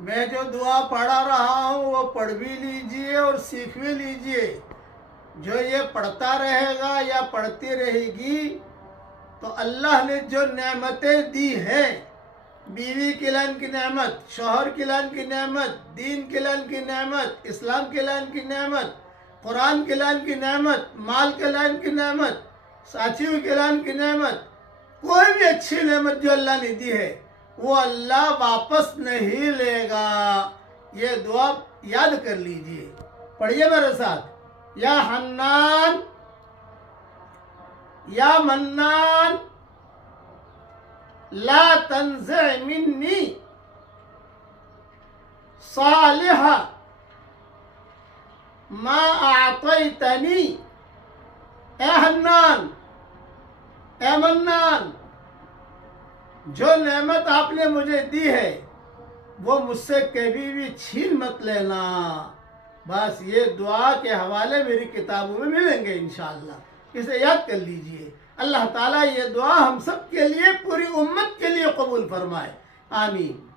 मैं जो दुआ पढ़ा रहा हूँ वो पढ़ भी लीजिए और सीख भी लीजिए। जो ये पढ़ता रहेगा या पढ़ती रहेगी तो अल्लाह ने जो नेमतें दी हैं, बीवी के लाइन की नेमत, शोहर के लाइन की नेमत, दीन के लाइन की नेमत, इस्लाम के लाइन की नेमत, कुरान के लाइन की नेमत, माल के लाइन की नेमत, साथियों के लाइन की नेमत, कोई भी अच्छी नेमत जो अल्लाह ने दी है वो अल्लाह वापस नहीं लेगा। ये दुआ याद कर लीजिए, पढ़िए मेरे साथ। या हन्नान या मन्नान ला तंज़े मिन्नी सालिहा मा आतैतनी। ए हन्नान, ए मन्नान, जो नेमत आपने मुझे दी है वो मुझसे कभी भी छीन मत लेना। बस ये दुआ के हवाले मेरी किताबों में मिलेंगे इंशाअल्लाह, इसे याद कर लीजिए। अल्लाह ताला ये दुआ हम सब के लिए, पूरी उम्मत के लिए कबूल फरमाए। आमीन।